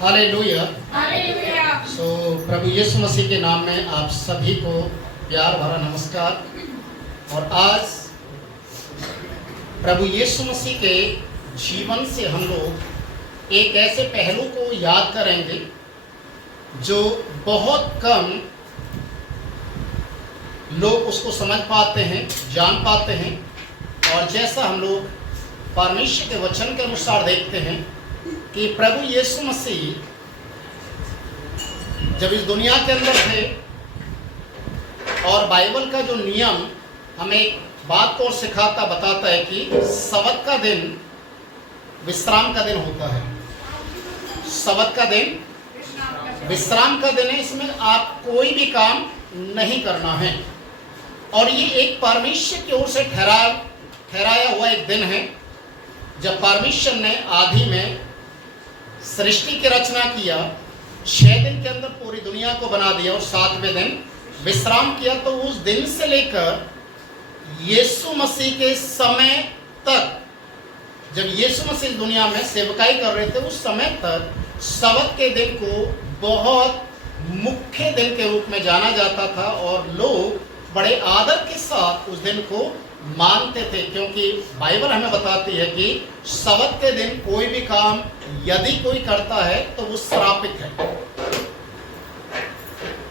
Hallelujah. सो प्रभु यीशु मसीह के नाम में आप सभी को प्यार भरा नमस्कार। और आज प्रभु यीशु मसीह के जीवन से हम लोग एक ऐसे पहलू को याद करेंगे जो बहुत कम लोग उसको समझ पाते हैं, जान पाते हैं। और जैसा हम लोग परमेश्वर के वचन के अनुसार देखते हैं कि प्रभु यीशु मसीह जब इस दुनिया के अंदर थे और बाइबल का जो नियम हमें एक बात को सिखाता बताता है कि सब्त का दिन विश्राम का दिन होता है। सब्त का दिन विश्राम का दिन है, इसमें आप कोई भी काम नहीं करना है। और ये एक परमेश्वर की ओर से ठहराया हुआ एक दिन है जब परमेश्वर ने आदि में सृष्टि की रचना किया, 6 दिन के अंदर पूरी दुनिया को बना दिया और 7वें दिन विश्राम किया। तो उस दिन से लेकर यीशु मसीह के समय तक, जब यीशु मसीह दुनिया में सेवकाई कर रहे थे, उस समय तक सब्त के दिन को बहुत मुख्य दिन के रूप में जाना जाता था और लोग बड़े आदर के साथ उस दिन को मानते थे, क्योंकि बाइबल हमें बताती है कि सब्त के दिन कोई भी काम यदि कोई करता है तो वो श्रापित है।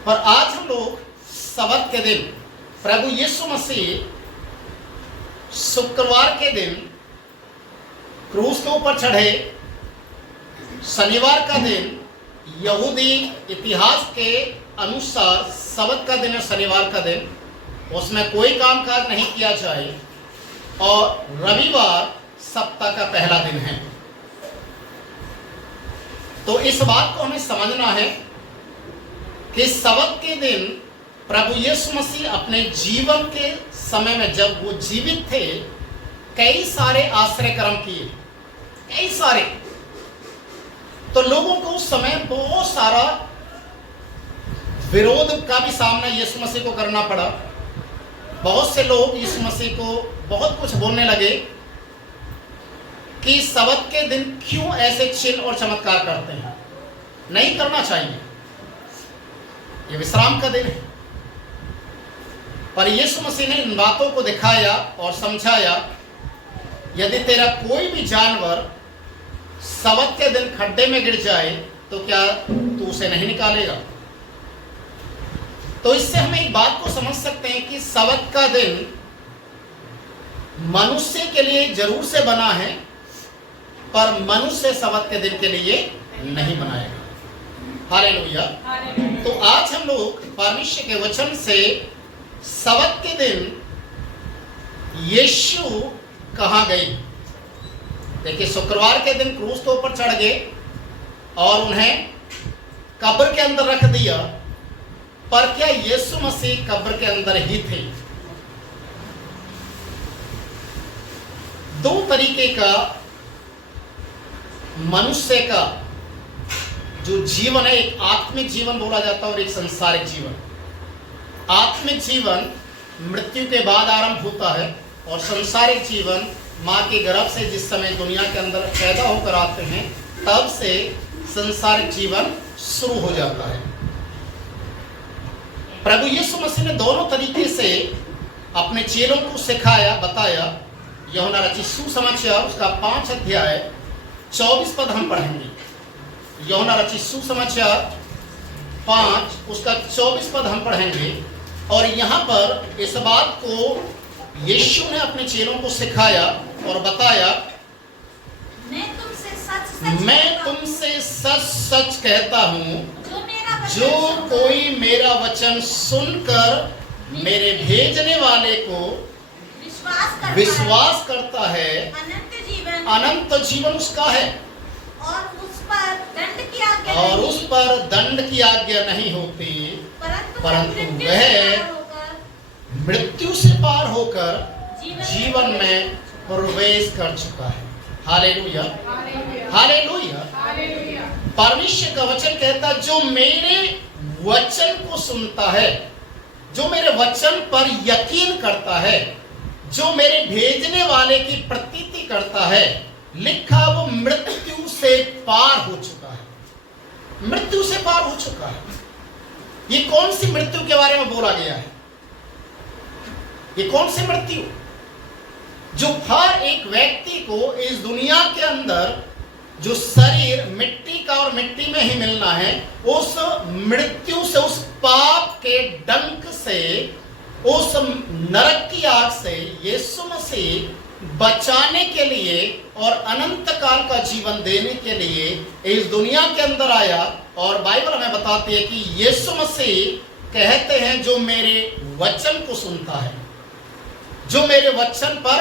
पर आज हम लोग सब्त के दिन प्रभु यीशु मसीह शुक्रवार के दिन क्रूस के ऊपर चढ़े। शनिवार का दिन यहूदी इतिहास के अनुसार सब्त का दिन है, शनिवार का दिन, उसमें कोई कामकाज नहीं किया जाए। और रविवार सप्ताह का पहला दिन है। तो इस बात को हमें समझना है कि सब्त के दिन प्रभु यीशु मसीह अपने जीवन के समय में जब वो जीवित थे, कई सारे आश्रय कर्म किए, कई सारे। तो लोगों को उस समय बहुत सारा विरोध का भी सामना यीशु मसीह को करना पड़ा। बहुत से लोग यीशु मसीह को बहुत कुछ बोलने लगे कि सब्त के दिन क्यों ऐसे चिन्ह और चमत्कार करते हैं, नहीं करना चाहिए, ये विश्राम का दिन है। पर यीशु मसीह ने इन बातों को दिखाया और समझाया, यदि तेरा कोई भी जानवर सब्त के दिन खड्डे में गिर जाए तो क्या तू उसे नहीं निकालेगा। तो इससे हम एक बात को समझ सकते हैं कि सब्त का दिन मनुष्य के लिए जरूर से बना है, पर मनुष्य सब्त के दिन के लिए नहीं बनाएगा। हालेलुया। तो आज हम लोग परमेश्वर के वचन से सब्त के दिन यीशु कहाँ गए। देखिए, शुक्रवार के दिन क्रूस के ऊपर चढ़ गए और उन्हें कब्र के अंदर रख दिया। पर क्या यीशु मसीह कब्र के अंदर ही थे? दो तरीके का मनुष्य का जो जीवन है, एक आत्मिक जीवन बोला जाता है और एक संसारिक जीवन। आत्मिक जीवन मृत्यु के बाद आरंभ होता है और संसारिक जीवन माँ के गर्भ से जिस समय दुनिया के अंदर पैदा होकर आते हैं तब से संसारिक जीवन शुरू हो जाता है। प्रभु यीशु मसीह ने दोनों तरीके से अपने चेलों को सिखाया, बताया। यूहन्ना रचित सुसमाचार उसका 5 अध्याय 24 पद हम पढ़ेंगे। यूहन्ना रचित सुसमाचार 5 उसका 24 पद हम पढ़ेंगे। और यहाँ पर इस बात को यीशु ने अपने चेलों को सिखाया और बताया, मैं तुमसे सच सच कहता हूँ, जो कोई मेरा वचन सुनकर मेरे भेजने वाले को विश्वास करता है, अनंत जीवन उसका है और उस पर दंड की आज्ञा नहीं होती, परंतु वह मृत्यु से पार होकर जीवन में प्रवेश कर चुका है। Hallelujah, hallelujah. परमेश्वर का वचन कहता, जो मेरे वचन को सुनता है, जो मेरे वचन पर यकीन करता है, जो मेरे भेजने वाले की प्रतीति करता है, लिखा वो मृत्यु से पार हो चुका है। मृत्यु से पार हो चुका है। ये कौन सी मृत्यु के बारे में बोला गया है? ये कौन सी मृत्यु जो हर एक व्यक्ति को इस दुनिया के अंदर जो शरीर मिट्टी का और मिट्टी में ही मिलना है, उस मृत्यु से, उस पाप के डंक से, उस नरक की आग से यीशु मसीह बचाने के लिए और अनंत काल का जीवन देने के लिए इस दुनिया के अंदर आया। और बाइबल हमें बताती है कि यीशु मसीह कहते हैं जो मेरे वचन को सुनता है, जो मेरे वचन पर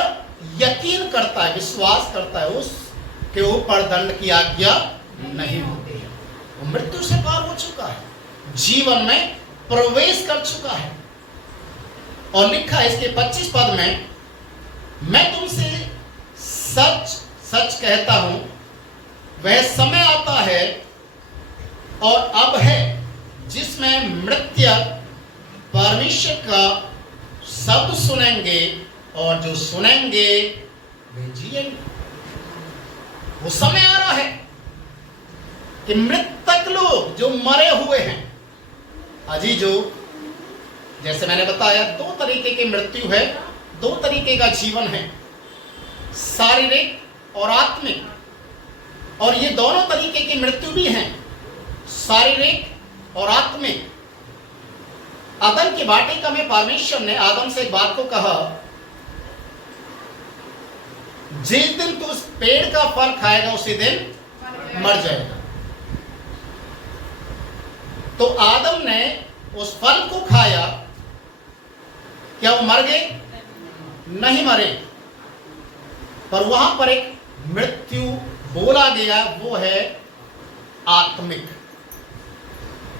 यकीन करता है, विश्वास करता है, उसके ऊपर दंड की आज्ञा नहीं होती है। वो मृत्यु से पार हो चुका है, जीवन में प्रवेश कर चुका है। और लिखा है इसके 25 पद में, मैं तुमसे सच सच कहता हूं, वह समय आता है और अब है जिसमें मृतक परमेश्वर का शब्द सुनेंगे और जो सुनेंगे वे जिएंगे। वो समय आ रहा है कि मृतक लोग जो मरे हुए हैं, अजीजों, जैसे मैंने बताया 2 तरीके की मृत्यु है, 2 तरीके का जीवन है, शारीरिक और आत्मिक। और ये दोनों तरीके की मृत्यु भी हैं, शारीरिक और आत्मिक। आदम की वाटिका में परमेश्वर ने आदम से एक बात को कहा, जिस दिन तू उस पेड़ का फल खाएगा उसी दिन मर जाएगा। तो आदम ने उस फल को खाया, क्या वो मर गए? नहीं मरे, पर वहां पर एक मृत्यु बोला गया, वो है आत्मिक।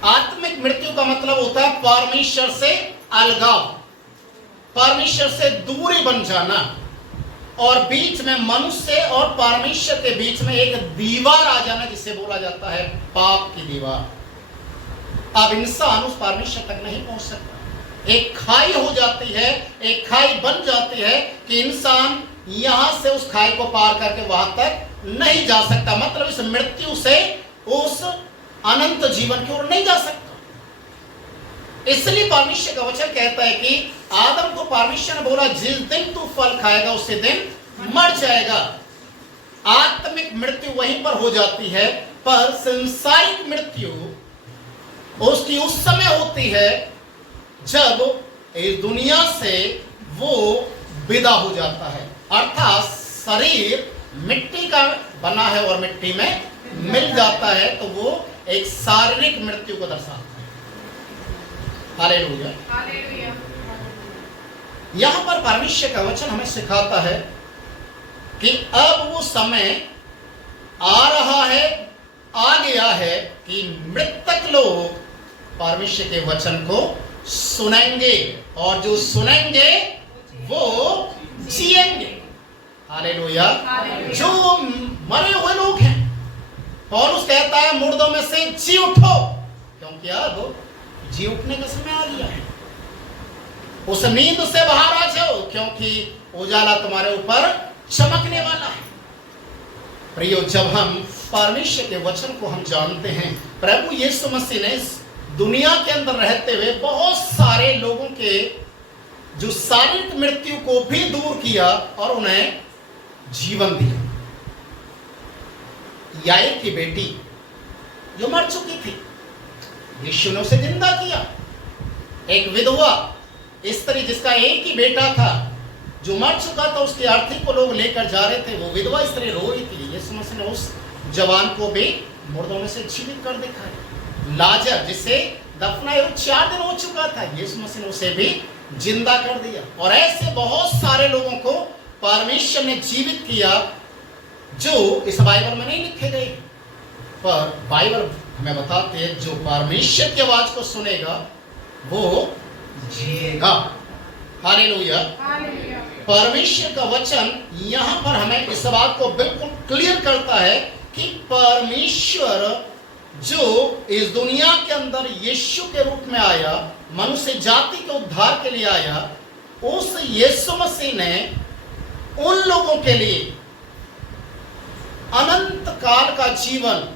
आत्मिक मृत्यु का मतलब होता है परमेश्वर से अलगाव, परमेश्वर से दूरी बन जाना, और बीच में मनुष्य और परमेश्वर के बीच में एक दीवार आ जाना, जिसे बोला जाता है पाप की दीवार। अब इंसान उस परमेश्वर तक नहीं पहुंच सकता। एक खाई हो जाती है, एक खाई बन जाती है कि इंसान यहां से उस खाई को पार करके वहां तक नहीं जा सकता। मतलब इस मृत्यु से उस अनंत जीवन की ओर नहीं जा सकता। इसलिए परमेश्वर का वचन कहता है कि आदम को परमेश्वर ने बोला, जिस दिन तू फल खाएगा उसी दिन मर जाएगा। आत्मिक मृत्यु वहीं पर हो जाती है, पर सांसारिक मृत्यु उसकी उस समय होती है जब इस दुनिया से वो विदा हो जाता है। अर्थात शरीर मिट्टी का बना है और मिट्टी में मिल जाता है, तो वो एक शारीरिक मृत्यु को दर्शाता है। हालेलुया। हालेलुया। यहां पर परमेश्वर का वचन हमें सिखाता है कि अब वो समय आ रहा है, आ गया है कि मृतक लोग परमेश्वर के वचन को सुनेंगे, और जो सुनेंगे वो जिएंगे। हालेलुया। जो मरे हुए लोग हैं, पौलुस कहता है मुर्दों में से जी उठो, क्योंकि अब जी उठने का समय आ गया है। उस नींद से बाहर आ जाओ, क्योंकि उजाला तुम्हारे ऊपर चमकने वाला है। प्रियो, जब हम परमेश्वर के वचन को हम जानते हैं, प्रभु यीशु मसीह ने इस दुनिया के अंदर रहते हुए बहुत सारे लोगों के जो शारीरिक मृत्यु को भी दूर किया और उन्हें जीवन दिया। याईर की बेटी जो मर चुकी थी, यीशु ने उसे जिंदा किया। एक विधवा स्त्री जिसका एक ही बेटा था, जो मर चुका था, उसकी अर्थी को लोग लेकर जा रहे थे, वो विधवा स्त्री रो रही थी। यीशु मसीह ने उस जवान को भी मुर्दों में से जीवित कर दिखाया। लाजर जिसे दफनाए 4 दिन हो चुका था, यीशु मसीह ने उसे भी जिंदा कर दिया। और ऐसे बहुत सारे लोगों को परमेश्वर ने जीवित किया, जो इस बाइबल में नहीं लिखे गए, पर बाइबल हमें बताते हैं जो परमेश्वर की आवाज को सुनेगा वो जिएगा। हालेलुया। परमेश्वर का वचन यहां पर हमें इस बात को बिल्कुल क्लियर करता है कि परमेश्वर जो इस दुनिया के अंदर यीशु के रूप में आया, मनुष्य जाति के उद्धार के लिए आया, उस यीशु मसीह ने उन लोगों के लिए अनंत काल का जीवन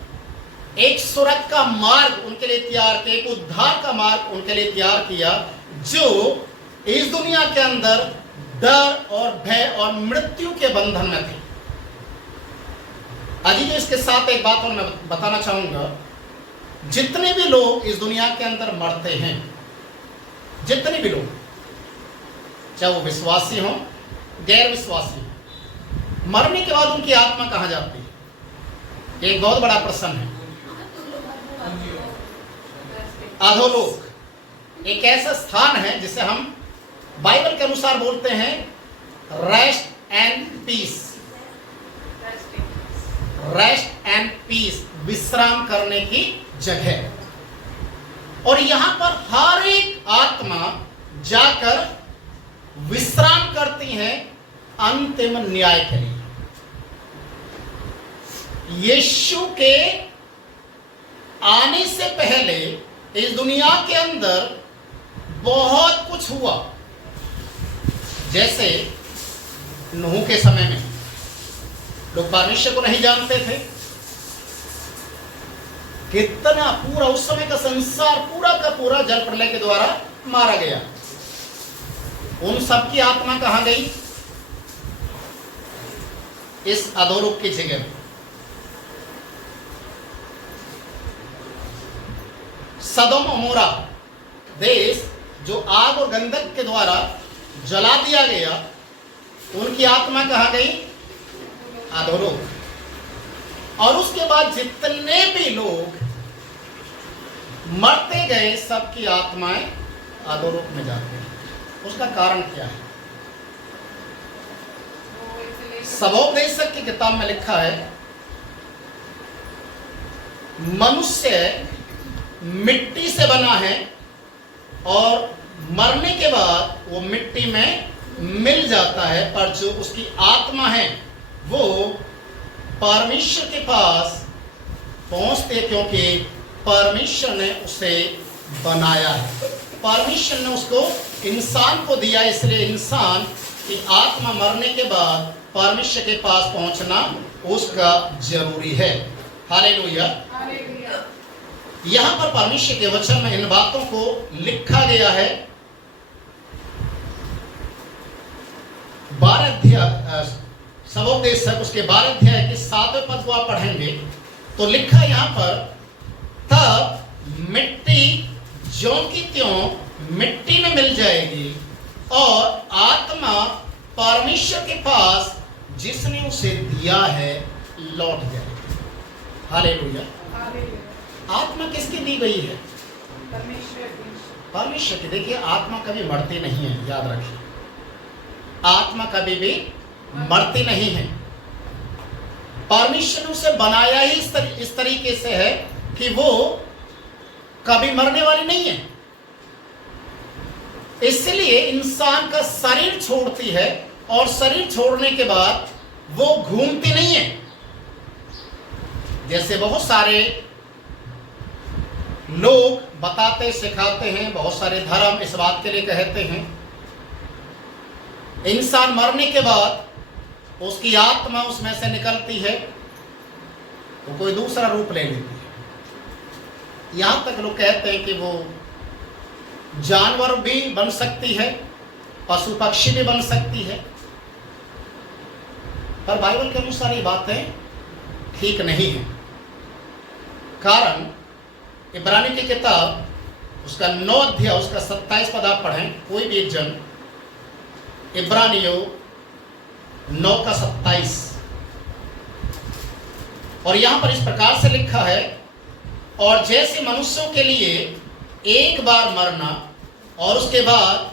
एक स्वर्ग का मार्ग उनके लिए तैयार किया, एक उद्धार का मार्ग उनके लिए तैयार किया, जो इस दुनिया के अंदर डर और भय और मृत्यु के बंधन में थे। अजी जो इसके साथ एक बात और मैं बताना चाहूंगा, जितने भी लोग इस दुनिया के अंदर मरते हैं, जितने भी लोग, चाहे वो विश्वासी हो गैर विश्वासी हो, मरने के बाद उनकी आत्मा कहां जाती है? एक बहुत बड़ा प्रश्न है। अधोलोक एक ऐसा स्थान है जिसे हम बाइबल के अनुसार बोलते हैं rest and peace. Rest and peace, विश्राम करने की जगह। और यहां पर हर एक आत्मा जाकर विश्राम करती है अंतिम न्याय के लिए। यीशु के आने से पहले इस दुनिया के अंदर बहुत कुछ हुआ। जैसे नूह के समय में लोग परमेश्वर को नहीं जानते थे, कितना पूरा उस समय का संसार पूरा का पूरा जल प्रलय के द्वारा मारा गया। उन सबकी आत्मा कहां गई? इस अधोलोक की जगह में। सदोम अमोरा देश जो आग और गंधक के द्वारा जला दिया गया, उनकी आत्मा कहां गई? अधोलोक। और उसके बाद जितने भी लोग मरते गए, सबकी आत्माएं अधोलोक में जाती हैं। उसका कारण क्या है? सबोपदेशक की किताब में लिखा है, मनुष्य मिट्टी से बना है और मरने के बाद वो मिट्टी में मिल जाता है, पर जो उसकी आत्मा है वो परमेश्वर के पास पहुंचते, क्योंकि परमेश्वर ने उसे बनाया है। परमेश्वर ने उसको इंसान को दिया, इसलिए इंसान की आत्मा मरने के बाद परमेश्वर के पास पहुंचना उसका जरूरी है। हालेलुया। यहां पर परमेश्वर के वचन में इन बातों को लिखा गया है। 12 अध्याय सबोपदेशक उसके 12 अध्याय के 7वें पद को आप पढ़ेंगे तो लिखा यहां पर, तब मिट्टी ज्यों की त्यों मिट्टी में मिल जाएगी और आत्मा परमेश्वर के पास जिसने उसे दिया है लौट जाएगी। हालेलुया। आत्मा किसकी दी गई है? परमेश्वर की। देखिए, आत्मा कभी मरती नहीं है, याद रखिए। आत्मा कभी भी मरती नहीं है। परमेश्वर ने उसे बनाया ही इस तरीके से है कि वो कभी मरने वाली नहीं है। इसलिए इंसान का शरीर छोड़ती है और शरीर छोड़ने के बाद वो घूमती नहीं है। जैसे बहुत सारे लोग बताते सिखाते हैं, बहुत सारे धर्म इस बात के लिए कहते हैं, इंसान मरने के बाद उसकी आत्मा उसमें से निकलती है, वो कोई दूसरा रूप ले लेती है। यहां तक लोग कहते हैं कि वो जानवर भी बन सकती है, पशु पक्षी भी बन सकती है। पर बाइबल के अनुसार ये बातें ठीक नहीं है। कारण इब्रानी की किताब उसका 9 अध्याय उसका 27 पद आप पढ़ें, कोई भी एक जन, इब्रानियों 9 का 27। और यहां पर इस प्रकार से लिखा है, और जैसे मनुष्यों के लिए एक बार मरना और उसके बाद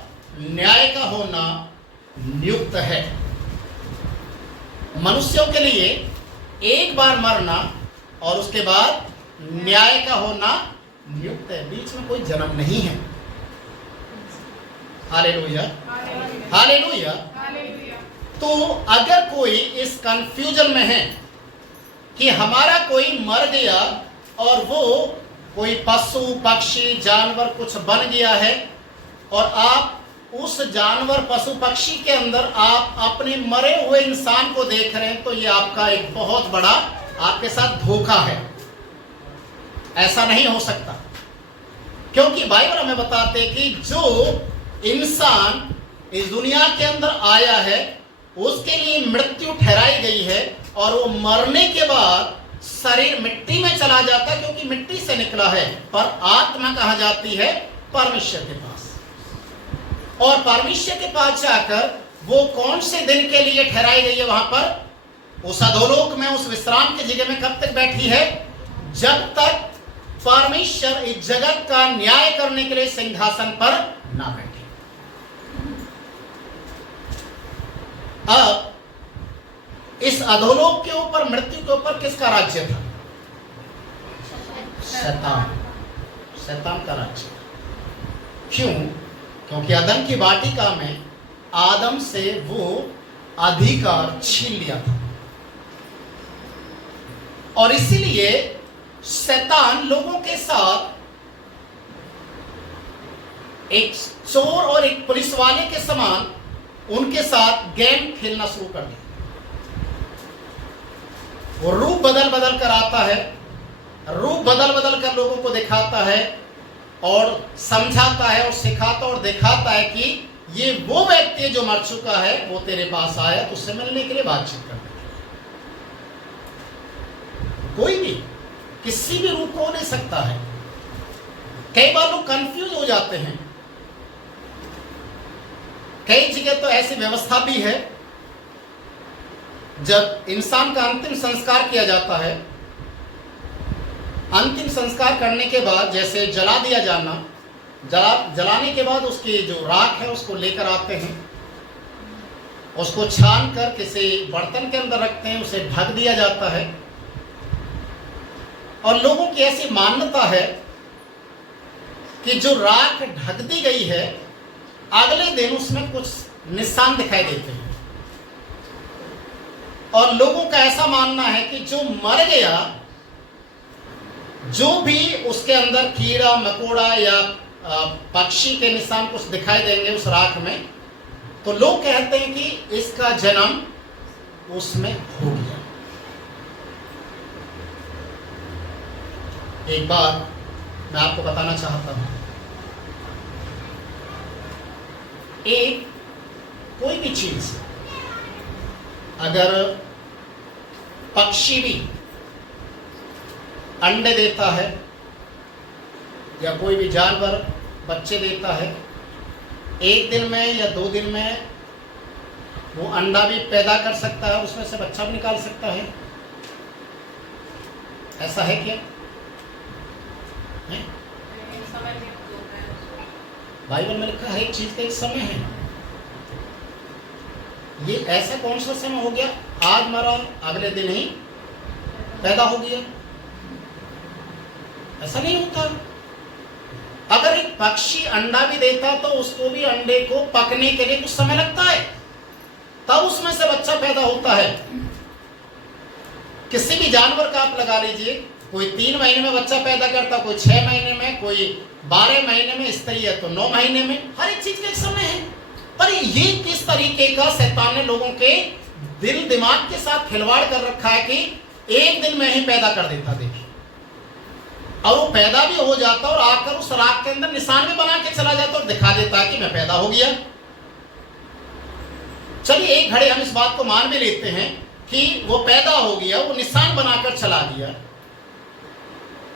न्याय का होना नियुक्त है। मनुष्यों के लिए एक बार मरना और उसके बाद न्याय का होना नियुक्त है। बीच में कोई जन्म नहीं है। Hallelujah, hallelujah. तो अगर कोई इस कंफ्यूजन में है कि हमारा कोई मर गया और वो कोई पशु पक्षी जानवर कुछ बन गया है और आप उस जानवर पशु पक्षी के अंदर आप अपने मरे हुए इंसान को देख रहे हैं, तो ये आपका एक बहुत बड़ा आपके साथ धोखा है। ऐसा नहीं हो सकता, क्योंकि बाइबल हमें बताते कि जो इंसान इस दुनिया के अंदर आया है उसके लिए मृत्यु ठहराई गई है, और वो मरने के बाद शरीर मिट्टी में चला जाता है, क्योंकि मिट्टी से निकला है, पर आत्मा कहाँ जाती है? परमेश्वर के पास। और परमेश्वर के पास जाकर वो कौन से दिन के लिए ठहराई गई है? वहां पर उस अधोलोक में, उस विश्राम की जगह में कब तक बैठी है? जब तक परमेश्वर इस जगत का न्याय करने के लिए सिंहासन पर ना बैठे। अब इस अधोलोक के ऊपर, मृत्यु के ऊपर किसका राज्य था? शैतान का राज्य। क्यों? क्योंकि अदन की वाटिका में आदम से वो अधिकार छीन लिया था, और इसीलिए शैतान लोगों के साथ एक चोर और एक पुलिस वाले के समान उनके साथ गेम खेलना शुरू कर दिया। वो रूप बदल बदल कर आता है, रूप बदल बदल कर लोगों को दिखाता है और समझाता है और सिखाता और दिखाता है कि ये वो व्यक्ति जो मर चुका है, वो तेरे पास आया तो उससे मिलने के लिए बातचीत करने के लिए। कोई भी किसी भी रूप को ले सकता है। कई बार लोग कंफ्यूज हो जाते हैं। कई जगह तो ऐसी व्यवस्था भी है, जब इंसान का अंतिम संस्कार किया जाता है, अंतिम संस्कार करने के बाद जैसे जला दिया जाना, जलाने के बाद उसकी जो राख है उसको लेकर आते हैं, उसको छान कर किसी बर्तन के अंदर रखते हैं, उसे ढक दिया जाता है। और लोगों की ऐसी मान्यता है कि जो राख ढक दी गई है, अगले दिन उसमें कुछ निशान दिखाई देते हैं, और लोगों का ऐसा मानना है कि जो मर गया, जो भी उसके अंदर कीड़ा मकोड़ा या पक्षी के निशान कुछ दिखाई देंगे उस राख में, तो लोग कहते हैं कि इसका जन्म उसमें हो गया। एक बात मैं आपको बताना चाहता हूं, एक कोई भी चीज, अगर पक्षी भी अंडे देता है या कोई भी जानवर बच्चे देता है, एक दिन में या 2 दिन में वो अंडा भी पैदा कर सकता है, उसमें से बच्चा भी निकाल सकता है। ऐसा है क्या? बाइबल में लिखा है एक चीज का एक समय है। ये ऐसा कौन सा समय हो गया, आज मरा अगले दिन ही पैदा हो गया? ऐसा नहीं होता। अगर एक पक्षी अंडा भी देता तो उसको भी अंडे को पकने के लिए कुछ समय लगता है, तब उसमें से बच्चा पैदा होता है। किसी भी जानवर का आप लगा लीजिए, कोई 3 महीने में बच्चा पैदा करता, कोई 6 महीने में, कोई 12 महीने में, स्त्री है तो 9 महीने में। हर एक चीज का एक समय है। पर ये किस तरीके का शैतान ने लोगों के दिल दिमाग के साथ खिलवाड़ कर रखा है कि एक दिन में ही पैदा कर देता। देखिए, और वो पैदा भी हो जाता और आकर उस राख के अंदर निशान भी बना के चला जाता और दिखा देता कि मैं पैदा हो गया। चलिए एक घड़ी हम इस बात को मान भी लेते हैं कि वो पैदा हो गया, वो निशान बनाकर चला दिया।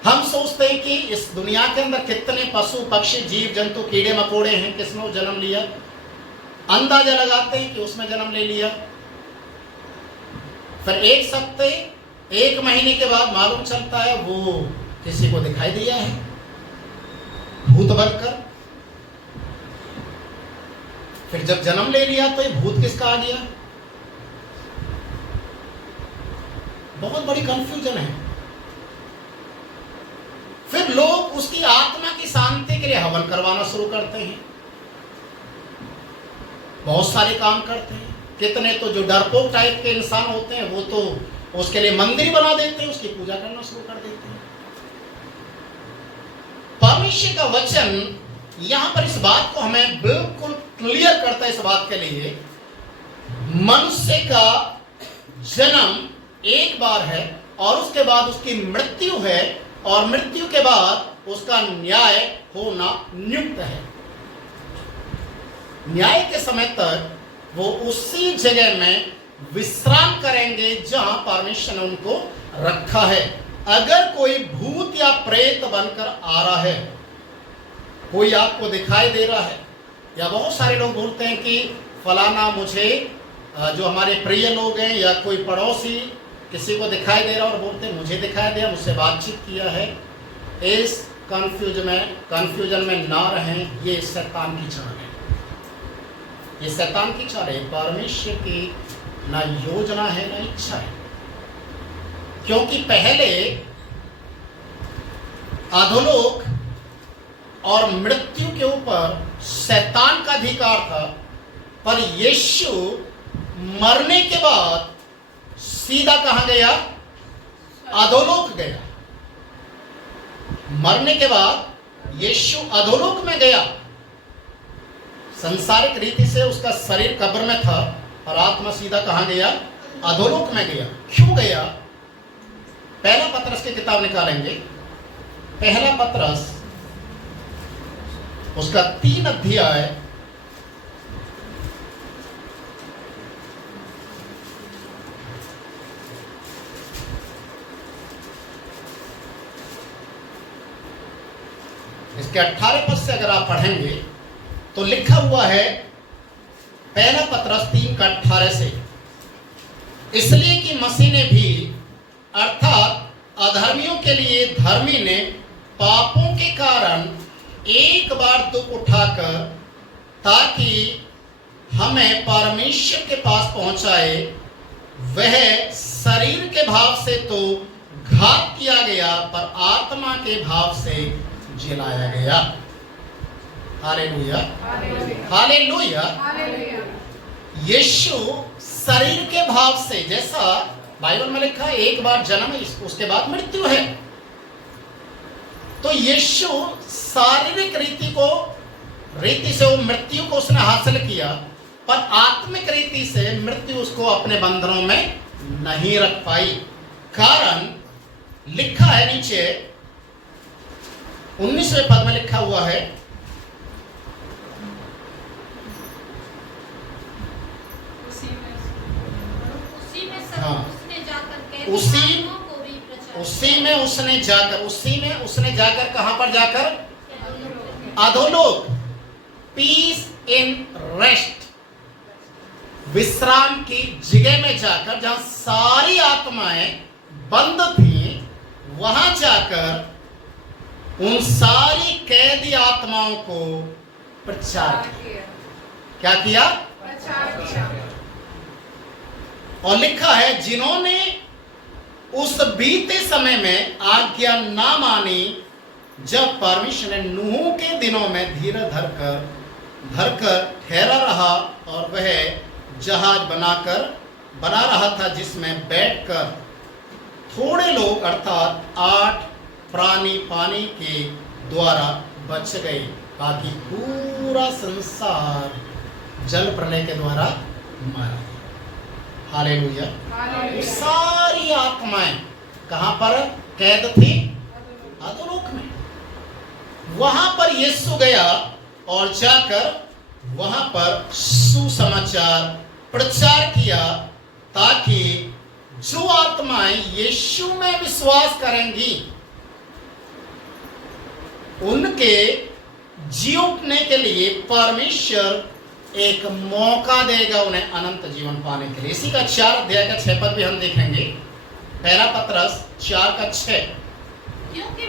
हम सोचते हैं कि इस दुनिया के अंदर कितने पशु पक्षी जीव जंतु कीड़े मकोड़े हैं, किसने वो जन्म लिया, अंदाजा लगाते हैं कि उसमें जन्म ले लिया। फिर एक हफ्ते 1 महीने के बाद मालूम चलता है वो किसी को दिखाई दिया है भूत बनकर। फिर जब जन्म ले लिया तो ये भूत किसका आ गया? बहुत बड़ी कंफ्यूजन है। फिर लोग उसकी आत्मा की शांति के लिए हवन करवाना शुरू करते हैं, बहुत सारे काम करते हैं। कितने तो जो डरपोक टाइप के इंसान होते हैं वो तो उसके लिए मंदिर बना देते हैं, उसकी पूजा करना शुरू कर देते हैं। परमेश्वर का वचन यहां पर इस बात को हमें बिल्कुल क्लियर करता है, इस बात के लिए मनुष्य का जन्म एक बार है और उसके बाद उसकी मृत्यु है, और मृत्यु के बाद उसका न्याय होना नियुक्त है। न्याय के समय तक वो उसी जगह में विश्राम करेंगे जहां परमेश्वर ने उनको रखा है। अगर कोई भूत या प्रेत बनकर आ रहा है, कोई आपको दिखाई दे रहा है, या बहुत सारे लोग बोलते हैं कि फलाना मुझे, जो हमारे प्रिय लोग हैं या कोई पड़ोसी किसी को दिखाई दे रहा और बोलते हैं मुझे दिखाई दिया, मुझसे बातचीत किया है। इस कंफ्यूजन में ना रहें। ये शैतान की चाल है, ये शैतान की चाल है। परमेश्वर की ना योजना है ना इच्छा है। क्योंकि पहले अधोलोक और मृत्यु के ऊपर शैतान का अधिकार था, पर यीशु मरने के बाद सीधा कहां गया? अधोलोक गया। मरने के बाद यीशु अधोलोक में गया। सांसारिक रीति से उसका शरीर कब्र में था और आत्मा सीधा कहां गया? अधोलोक में गया। क्यों गया? पहला पत्रस की किताब निकालेंगे, पहला पत्रस उसका 3 अध्याय इसके 18 पद से अगर आप पढ़ेंगे तो लिखा हुआ है, पहला पत्रस 3 का 18 से, इसलिए कि मसीह ने भी अर्थात अधर्मियों के लिए धर्मी ने पापों के कारण एक बार दुख उठाकर ताकि हमें परमेश्वर के पास पहुंचाए। वह शरीर के भाव से तो घात किया गया पर आत्मा के भाव से जिलाया गया। Hallelujah, hallelujah. यीशु शरीर के भाव से, जैसा बाइबल में लिखा है एक बार जन्म उसके बाद मृत्यु है, तो यीशु शारीरिक रीति से वो मृत्यु को उसने हासिल किया, पर आत्मिक रीति से मृत्यु उसको अपने बंधनों में नहीं रख पाई। कारण लिखा है नीचे 19वें पद में लिखा हुआ है, उसी में उसने जाकर कहां पर जाकर? अधोलोक, पीस इन रेस्ट, विश्राम की जगह में जाकर, जहां सारी आत्माएं बंद थी, वहां जाकर उन सारी कैदी आत्माओं को प्रचार किया। क्या किया? प्रचार किया। और लिखा है जिन्होंने उस बीते समय में आज्ञा ना मानी, जब परमेश्वर ने नूह के दिनों में धीरे धरकर ठहरा रहा और वह जहाज बना रहा था, जिसमें बैठकर थोड़े लोग अर्थात 8 प्राणी पानी के द्वारा बच गए, ताकि पूरा संसार जल प्रलय के द्वारा मारा। हालेलुया। सारी आत्माएं कहां पर कैद थी? अधोलोक में। वहां पर यीशु गया और जाकर वहां पर सुसमाचार प्रचार किया, ताकि जो आत्माएं यीशु में विश्वास करेंगी उनके जी उठने के लिए परमेश्वर एक मौका देगा उन्हें अनंत जीवन पाने के लिए। इसी का 4 अध्याय का 6 पद भी हम देखेंगे, पहला पत्रस 4 का 6। क्योंकि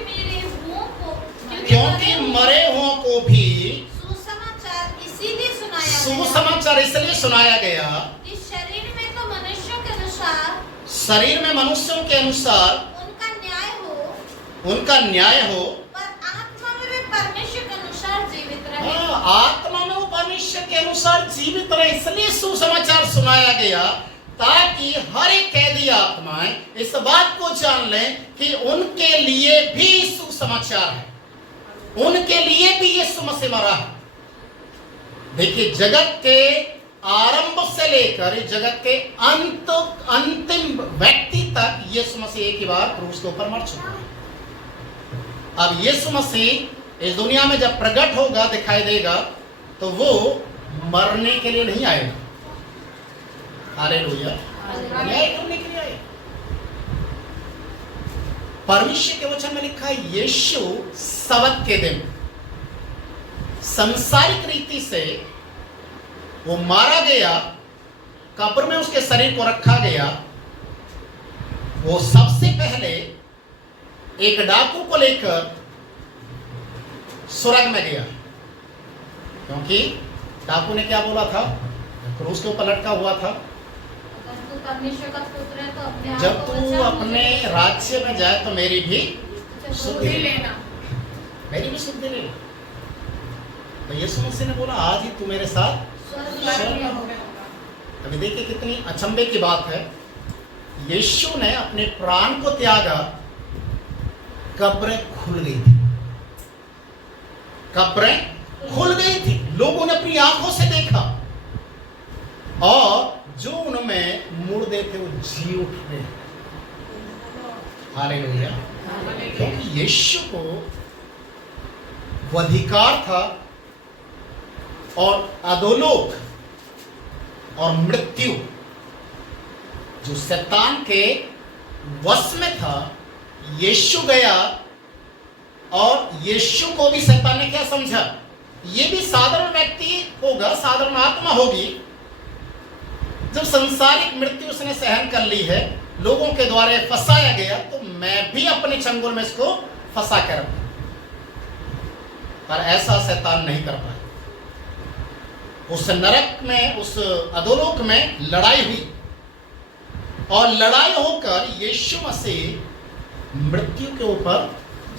मरे हुओं को भी सुसमाचार इसलिए सुनाया गया कि शरीर में मनुष्यों के अनुसार उनका न्याय हो, पर आत्मा में वे परमेश्वर के अनुसार जीवित रहे। आत्मा में वो परमेश्वर के अनुसार जीवित रहे, इसलिए सुसमाचार सुनाया गया, ताकि हर एक कैदी आत्माएं इस बात को जान लें कि उनके लिए भी सुसमाचार है, उनके लिए भी यीशु मसीह मरा है। देखिए, जगत के आरंभ से लेकर जगत के अंतिम व्यक्ति तक यीशु मसीह एक ही बार क्रूस के ऊपर मर चुका है। अब यीशु मसीह इस दुनिया में जब प्रकट होगा, दिखाई देगा, तो वो मरने के लिए नहीं आएगा। हालेलुया, न्याय करने के लिए आएगा। परमेश्वर के वचन में लिखा है यीशु सब्त के दिन सांसारिक रीति से वो मारा गया, कब्र में उसके शरीर को रखा गया। वो सबसे पहले एक डाकू को लेकर स्वर्ग में गया, क्योंकि डाकू ने क्या बोला था, क्रूस के ऊपर लटका हुआ था, परमेश्वर का पुत्र है तो अपने आप जब को तू बचा अपने ले। राज्य में जाए तो मेरी भी सुधि भी ले, लेना। मेरी भी सुधि ले। तो यीशु मसीह ने बोला आज ही तू मेरे साथ स्वर्ग में होगा। अभी देखिए कितनी अचंभे की बात है। यीशु ने अपने प्राण को त्यागा, कब्रें खुल गई थी, कब्रें खुल गई थी, लोगों ने अपनी आंखों से देखा, और जो उनमें मुर्दे थे वो जी उठे। हालेलुया, क्योंकि यीशु को वो अधिकार था, और अधोलोक और मृत्यु जो शैतान के वश में था, यीशु गया, और यीशु को भी शैतान ने क्या समझा, ये भी साधारण व्यक्ति होगा, साधारण आत्मा होगी। जब संसारिक मृत्यु उसने सहन कर ली है, लोगों के द्वारा फंसाया गया, तो मैं भी अपने चंगुल में इसको फंसा कर रखूं। पर ऐसा शैतान नहीं कर पाया। उस नरक में, उस अधोलोक में लड़ाई हुई, और लड़ाई होकर यीशु मसीह मृत्यु के ऊपर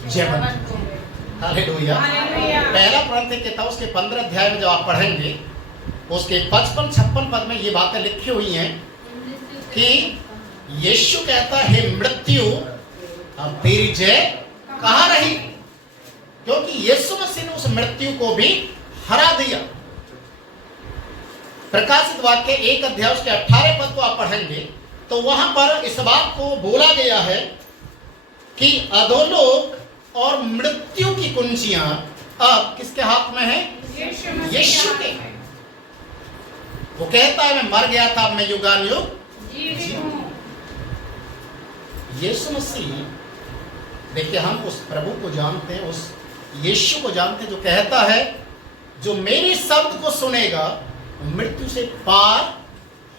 जयवंत हुए। हालेलुया। पहला कुरिन्थियों की किताब उसके 15 अध्याय में जब आप पढ़ेंगे, उसके 55-56 पद में ये बातें लिखी हुई हैं कि यीशु कहता है, मृत्यु अब तेरी जय कहाँ रही, क्योंकि यीशु मसीह ने उस मृत्यु को भी हरा दिया। प्रकाशित वाक्य 1 अध्याय उसके 18 पद को आप पढ़ेंगे तो वहां पर इस बात को बोला गया है कि अधोलोक और मृत्यु की कुंजियां अब किसके हाथ में है, यीशु के। वो कहता है मैं मर गया था, अब मैं युगानुयुग जीऊं। यीशु मसीह, देखिए हम उस प्रभु को जानते हैं, उस यीशु को जानते हैं जो कहता है जो मेरे शब्द को सुनेगा मृत्यु से पार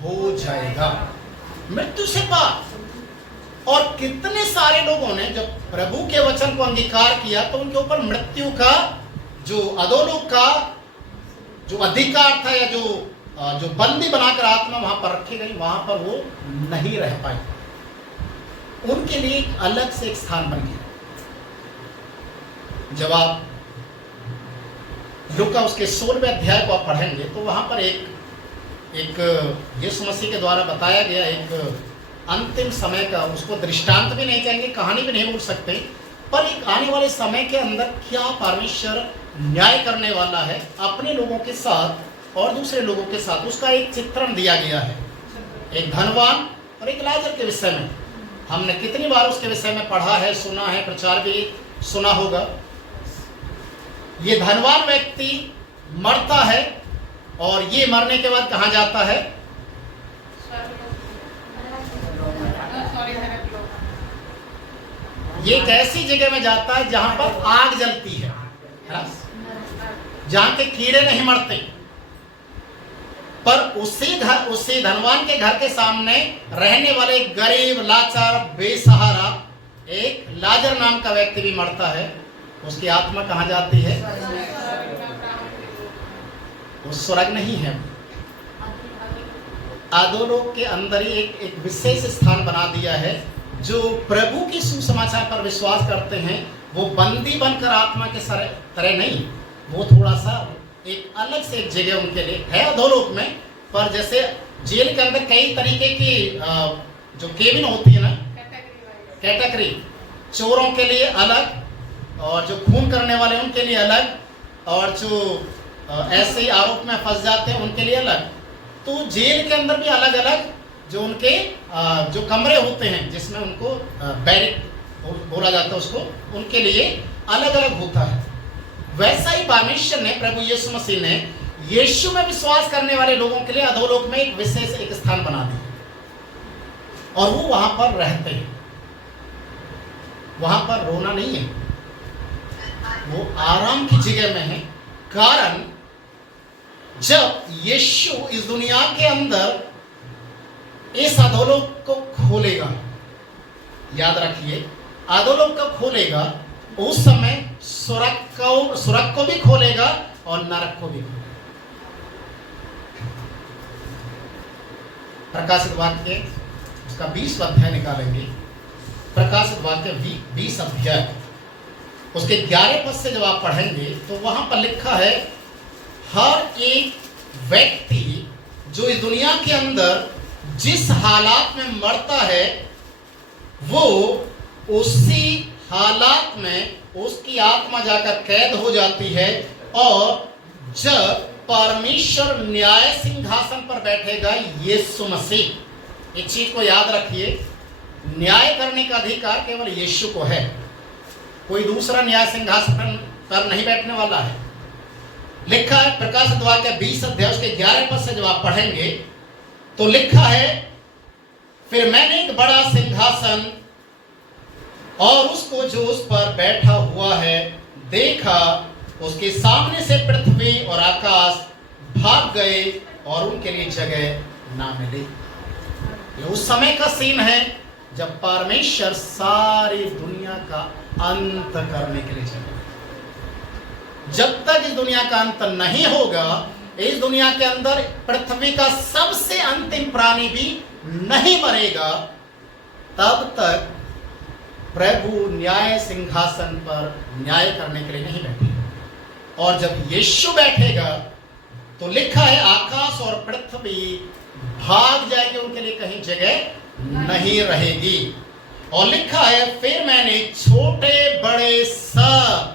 हो जाएगा, मृत्यु से पार। और कितने सारे लोगों ने जब प्रभु के वचन को अंगीकार किया तो उनके ऊपर मृत्यु का, जो अधोलोक का जो अधिकार था, या जो बंदी बनाकर आत्मा वहां पर रखी गई, वहां पर वो नहीं रह पाए, उनके लिए एक अलग से एक स्थान बन गया। जब आप लूका उसके 16वें अध्याय को आप पढ़ेंगे तो वहां पर एक यीशु मसीह के द्वारा बताया गया एक अंतिम समय का, उसको दृष्टांत भी नहीं कहेंगे, कहानी भी नहीं बोल सकते, पर एक आने वाले समय के अंदर क्या परमेश्वर न्याय करने वाला है अपने लोगों के साथ और दूसरे लोगों के साथ, उसका एक चित्रण दिया गया है। एक धनवान और एक लाजर के विषय में हमने कितनी बार उसके विषय में पढ़ा है, सुना है, प्रचार भी सुना होगा। ये धनवान व्यक्ति मरता है, और ये मरने के बाद कहाँ जाता है, ये एक ऐसी जगह में जाता है जहां पर आग जलती है ना? जहां के कीड़े नहीं मरते। पर उसी धनवान के घर के सामने रहने वाले गरीब, लाचार, बेसहारा एक लाजर नाम का व्यक्ति भी मरता है। उसकी आत्मा कहाँ जाती है, वो स्वर्ग नहीं है, अधोलोक के अंदर ही एक विशेष स्थान बना दिया है। जो प्रभु की सुसमाचार पर विश्वास करते हैं वो बंदी बनकर आत्मा के तरह नहीं, वो थोड़ा सा एक अलग से एक जगह उनके लिए है अधोलोक में। पर जैसे जेल के अंदर कई तरीके की जो केबिन होती है ना, कैटेगरी, चोरों के लिए अलग, और जो खून करने वाले उनके लिए अलग, और जो ऐसे ही आरोप में फंस जाते हैं उनके लिए अलग। तो जेल के अंदर भी अलग अलग जो उनके जो कमरे होते हैं जिसमें उनको बैरिक बोला जाता है उसको, उनके लिए अलग अलग होता है। वैसा ही परमेश्वर ने, प्रभु यीशु मसीह ने यीशु में विश्वास करने वाले लोगों के लिए अधोलोक में एक विशेष एक स्थान बना दिया और वो वहां पर रहते हैं। वहां पर रोना नहीं है, वो आराम की जगह में है। कारण जब यीशु इस दुनिया के अंदर इस अधोलोक को खोलेगा, याद रखिए, अधोलोक को खोलेगा, उस समय स्वर्ग को भी खोलेगा और नरक को भी खोलेगा। प्रकाशित वाक्य उसका 20 अध्याय निकालेंगे। प्रकाशित वाक्य 20 अध्याय उसके 11 पद से जब आप पढ़ेंगे तो वहां पर लिखा है, हर एक व्यक्ति जो इस दुनिया के अंदर जिस हालात में मरता है वो उसी हालात में उसकी आत्मा जाकर कैद हो जाती है, और जब परमेश्वर न्याय सिंहासन पर बैठेगा यीशु मसीह, इस चीज को याद रखिए, न्याय करने का अधिकार केवल यीशु को है, कोई दूसरा न्याय सिंहासन पर नहीं बैठने वाला है। लिखा है प्रकाशित वाक्य 20 अध्याय उसके 11 पद से जब आप पढ़ेंगे तो लिखा है, फिर मैंने एक बड़ा सिंहासन और उसको जो उस पर बैठा हुआ है देखा, उसके सामने से पृथ्वी और आकाश भाग गए और उनके लिए जगह ना मिली। ये उस समय का सीन है जब परमेश्वर सारी दुनिया का अंत करने के लिए चले। जब तक इस दुनिया का अंत नहीं होगा, इस दुनिया के अंदर पृथ्वी का सबसे अंतिम प्राणी भी नहीं मरेगा, तब तक प्रभु न्याय सिंहासन पर न्याय करने के लिए नहीं बैठेगा। और जब यीशु बैठेगा तो लिखा है आकाश और पृथ्वी भाग जाएंगे, उनके लिए कहीं जगह नहीं रहेगी। और लिखा है, फिर मैंने छोटे बड़े सब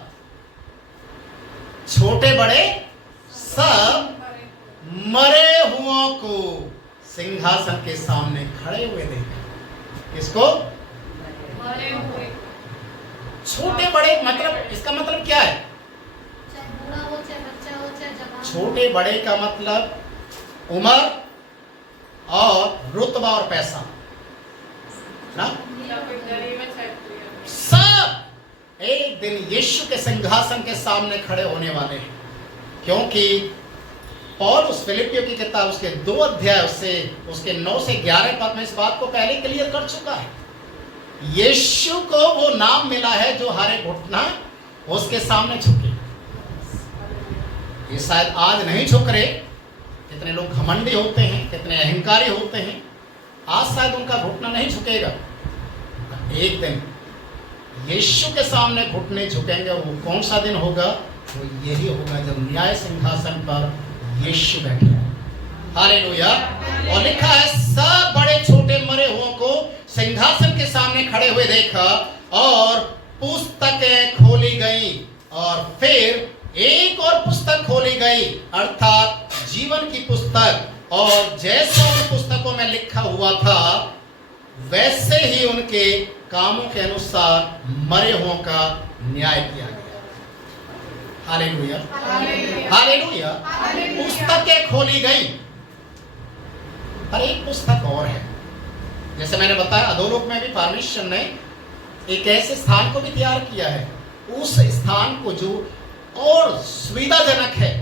मरे हुओं को सिंहासन के सामने खड़े हुए देखा। किसको? मरे हुए। छोटे बड़े मतलब इसका मतलब क्या है? चाहे बूढ़ा हो, चाहे बच्चा हो, चाहे जवान। छोटे बड़े का मतलब उम्र और रुतबा और पैसा ना, सब एक दिन यीशु के सिंहासन के सामने खड़े होने वाले हैं। क्योंकि पौल उस फिलिपियों की किताब उसके 2 अध्याय उसके 9 से 11 पद में इस बात को पहले क्लियर कर चुका है। यीशु को वो नाम मिला है जो हर एक घुटना उसके सामने झुके। ये शायद आज नहीं झुक रहे, कितने लोग घमंडी होते हैं, कितने अहंकारी होते हैं, आज शायद उनका घुटना नहीं झुकेगा। एक दिन यीशु के सामने घुटने झुकेंगे, और वो कौन सा दिन होगा? वो यही होगा जब न्याय सिंहासन पर यीशु बैठेगा। हालेलुया। और लिखा है, सब बड़े छोटे मरे हुओं को सिंहासन के सामने खड़े हुए देखा, और पुस्तकें खोली गई, और फिर एक और पुस्तक खोली गई, अर्थात जीवन की पुस्तक, और जैसा उन पुस्तकों में लिखा हुआ था वैसे ही उनके कामों के अनुसार मरे हुओं का न्याय किया गया। Hallelujah, hallelujah. पुस्तकें खोली गई। पर एक पुस्तक और है, जैसे मैंने बताया अधोलोक में भी परमेश्वर ने एक ऐसे स्थान को भी तैयार किया है, उस स्थान को जो और सुविधाजनक है,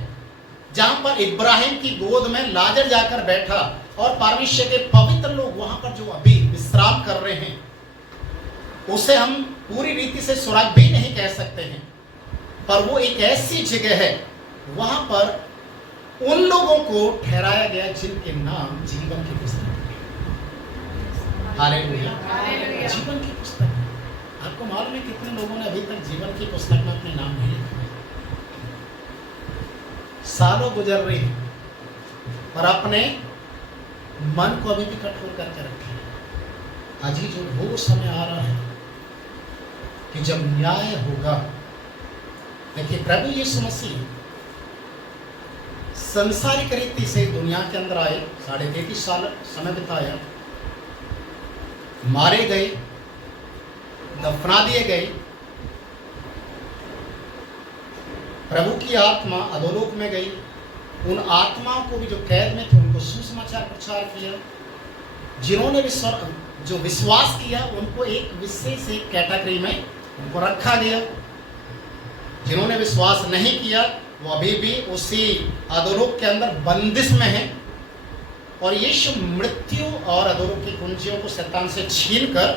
जहां पर इब्राहिम की गोद में लाजर जाकर बैठा, और परमेश्वर के पवित्र लोग वहां पर जो अभी विश्राम कर रहे हैं, उसे हम पूरी रीति से स्वर्ग भी नहीं कह सकते हैं, पर वो एक ऐसी जगह है, वहां पर उन लोगों को ठहराया गया जिनके नाम जीवन की पुस्तक में। हालेलुया, जीवन की पुस्तक। आपको मालूम है कितने लोगों ने अभी तक जीवन की पुस्तक में अपने नाम नहीं लिखे? सालों गुजर रही है, पर अपने मन को अभी भी कठोर करके रखे। आज ही जो वो समय आ रहा है कि जब न्याय होगा। देखिए, प्रभु यीशु मसीह संसारिक रीति से दुनिया के अंदर आए, 33.5 साल समय बिताया, मारे गए, दफना दिए गए। प्रभु की आत्मा अधोलोक में गई। उन आत्माओं को भी जो कैद में थे उनको सुसमाचार प्रचार किया। जिन्होंने भी जो विश्वास किया उनको एक विशेष एक कैटेगरी में उनको रखा गया। जिन्होंने विश्वास नहीं किया वो अभी भी उसी अधोलोक के अंदर बंदिश में है। और यीशु मृत्यु और अधोलोक की कुंजियों को शैतान से छीनकर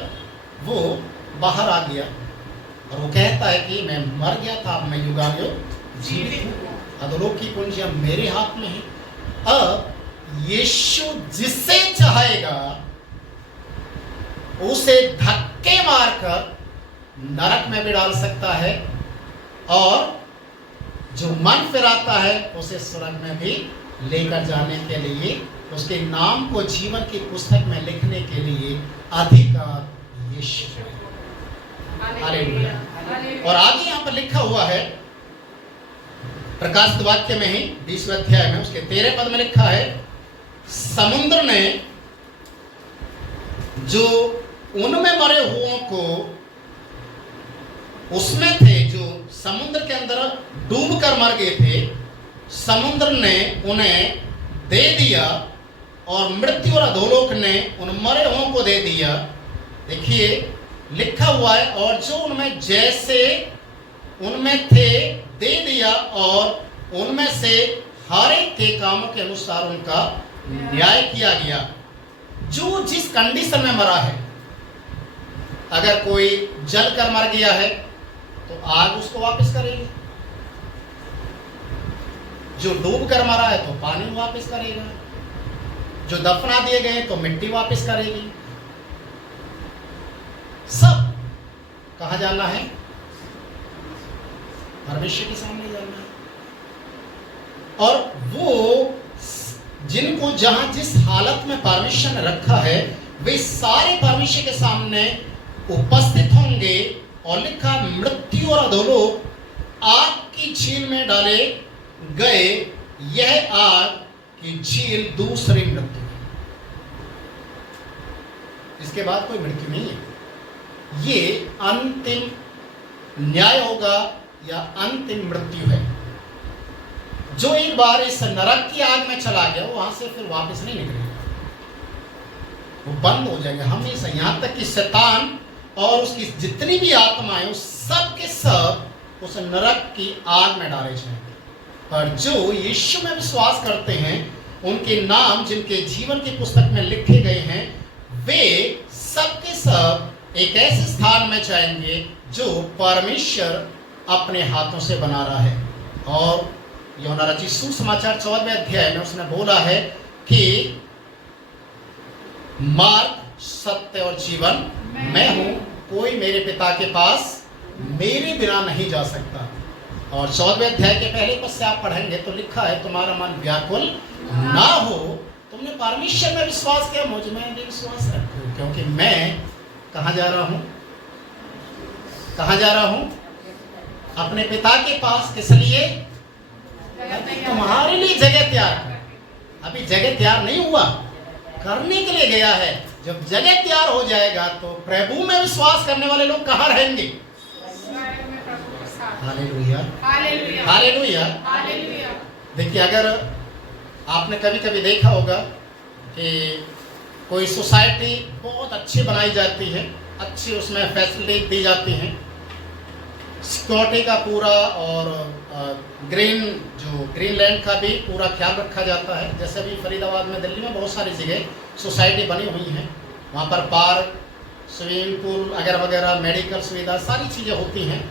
वो बाहर आ गया और वो कहता है कि मैं मर गया था, अब मैं युगानुयुग जीवित हूँ। अधोलोक की कुंजियां मेरे हाथ में है। अब यीशु जिसे चाहेगा उसे धक्के मारकर नरक में भी डाल सकता है और जो मन फिराता है उसे स्वर्ग में भी लेकर जाने के लिए, उसके नाम को जीवन की पुस्तक में लिखने के लिए अधिकार यीशु है। हालेलुया। और आगे यहाँ पर लिखा हुआ है प्रकाशित वाक्य में ही 20वें अध्याय में उसके 13 पद में लिखा है, समुद्र ने जो उनमें मरे हुओं को, उसमें थे जो समुद्र के अंदर डूब कर मर गए थे, समुद्र ने उन्हें दे दिया और मृत्यु और अधोलोक ने उन मरे हुओं को दे दिया। देखिए लिखा हुआ है, और जो उनमें जैसे उनमें थे दे दिया और उनमें से हर एक के कामों के अनुसार उनका न्याय किया गया। जो जिस कंडीशन में मरा है, अगर कोई जल कर मर गया है तो आग उसको वापस करेगी, जो डूब कर मरा है तो पानी वापस करेगा, जो दफना दिए गए तो मिट्टी वापस करेगी। सब कहाँ जाना है? परमेश्वर के सामने जाना है। और वो जिनको जहां जिस हालत में परमेश्वर ने रखा है वे सारे परमेश्वर के सामने उपस्थित होंगे। और लिखा मृत्यु और अधोलोक आग की झील में डाले गए। यह आग की झील दूसरी मृत्यु है। इसके बाद कोई मृत्यु नहीं है। ये अंतिम न्याय होगा या अंतिम मृत्यु है। जो एक बार इस नरक की आग में चला गया वो वहां से फिर वापस नहीं निकलेगा, वो बंद हो जाएगा हमेशा। यहां तक कि शैतान और उसकी जितनी भी आत्माएं उस सब के सब उस नरक की आग में डाले जाएंगे। पर जो यीशु में विश्वास करते हैं, उनके नाम जिनके जीवन की पुस्तक में लिखे गए हैं, वे सब के सब एक ऐसे स्थान में जाएंगे जो परमेश्वर अपने हाथों से बना रहा है। और यूहन्ना रचित सुसमाचार 14वें अध्याय में उसने बोला है कि मार्ग, सत्य और जीवन मैं हूं, कोई मेरे पिता के पास मेरे बिना नहीं जा सकता। और 14वें अध्याय के पहले पद से आप पढ़ेंगे तो लिखा है, तुम्हारा मन व्याकुल ना हो, तुमने परमेश्वर में विश्वास किया, मुझ में भी विश्वास रखो, क्योंकि मैं कहाँ जा रहा हूं? कहाँ जा रहा हूं? अपने पिता के पास। किस लिए? तुम्हारे लिए जगह तैयार कर। अभी जगह तैयार नहीं हुआ, करने के लिए गया है। जब जगह तैयार हो जाएगा तो प्रभु में विश्वास करने वाले लोग कहाँ रहेंगे? Hallelujah, hallelujah, hallelujah. देखिए, अगर आपने कभी कभी देखा होगा कि कोई सोसाइटी बहुत अच्छी बनाई जाती है, अच्छी उसमें फैसिलिटी दी जाती हैं, सिक्योरिटी का पूरा और ग्रीन लैंड का भी पूरा ख्याल रखा जाता है। जैसे अभी फरीदाबाद में, दिल्ली में बहुत सारी जगह सोसाइटी बनी हुई हैं, वहाँ पर पार्क, स्विमिंग पूल वगैरह वगैरह, मेडिकल सुविधा, सारी चीज़ें होती हैं।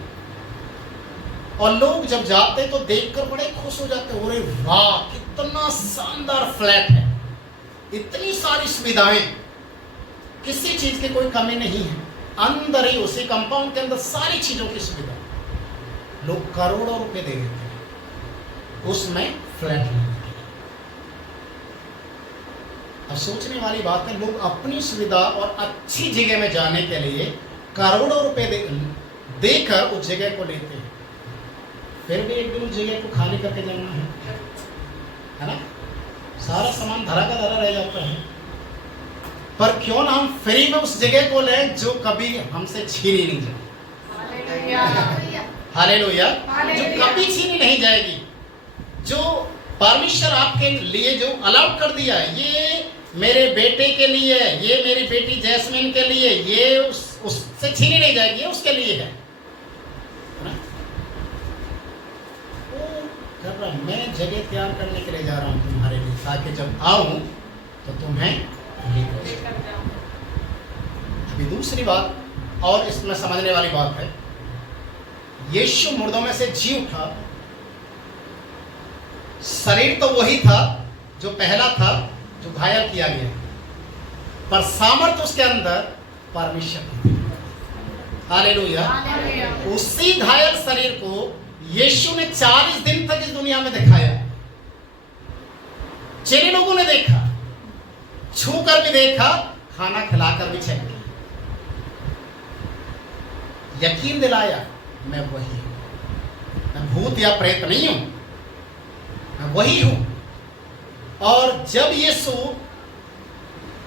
और लोग जब जाते तो देखकर बड़े खुश हो जाते हैं, अरे वाह कितना शानदार फ्लैट है, इतनी सारी सुविधाएं, किसी चीज़ की कोई कमी नहीं है। अंदर ही उसी कंपाउंड के अंदर सारी चीज़ों की सुविधा। लोग करोड़ों रुपए दे देते हैं उसमें फ्लैट लेने के लिए। अब सोचने वाली बात है, लोग अपनी सुविधा और अच्छी जगह में जाने के लिए करोड़ों रुपए देकर उस जगह को लेते हैं, फिर भी एक दिन उस जगह को खाली करके जाना है ना? सारा सामान धरा का धरा रह जाता है। पर क्यों ना हम फ्री में उस जगह को लें जो कभी हमसे छीनी नहीं जाए। हालेलुया। जो कभी छीनी नहीं जाएगी, जो परमेश्वर आपके लिए जो अलाउड कर दिया है, ये मेरे बेटे के लिए है, ये मेरी बेटी जैस्मिन के लिए, ये उससे छीनी नहीं जाएगी, ये उसके लिए है ना? कर रहा मैं जगह तैयार करने के लिए जा रहा हूँ तुम्हारे लिए, ताकि जब आऊं तो तुम्हें लेकर जाऊं। अभी दूसरी बात और इसमें समझने वाली बात है, यीशु मुर्दों में से जी उठा। शरीर तो वही था जो पहला था, जो घायल किया गया, पर सामर्थ उसके अंदर परमेश्वर की थी। हालेलुया। उसी घायल शरीर को यीशु ने 40 दिन तक इस दुनिया में दिखाया। चेले लोगों ने देखा, छू कर भी देखा, खाना खिलाकर भी चेक किया, यकीन दिलाया मैं वही हूं, मैं भूत या प्रेत नहीं हूं, मैं वही हूं। और जब यीशु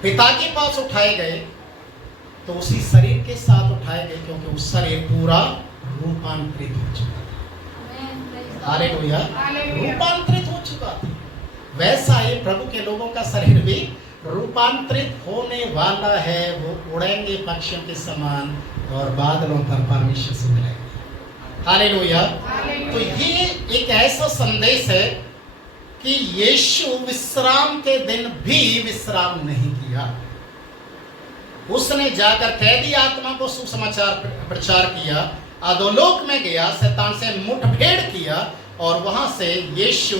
पिता के पास उठाए गए तो उसी शरीर के साथ उठाए गए, क्योंकि उस शरीर पूरा रूपांतरित हो चुका था। हालेलुया। रूपांतरित हो चुका था। वैसा ही प्रभु के लोगों का शरीर भी रूपांतरित होने वाला है। वो उड़ेंगे पक्षियों के समान और बादलों पर परमेश्वर से मिलेंगे। हालेलुया। तो ये एक ऐसा संदेश है कि यीशु विश्राम के दिन भी विश्राम नहीं किया। उसने जाकर कैदी आत्मा को सुसमाचार प्रचार किया, अधोलोक में गया, शैतान से मुठभेड़ किया, और वहां से यीशु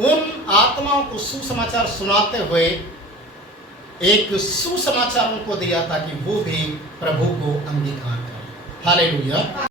उन आत्माओं को सुसमाचार सुनाते हुए एक सुसमाचार उनको दिया ताकि वो भी प्रभु को अंगीकार करें। हालेलुया।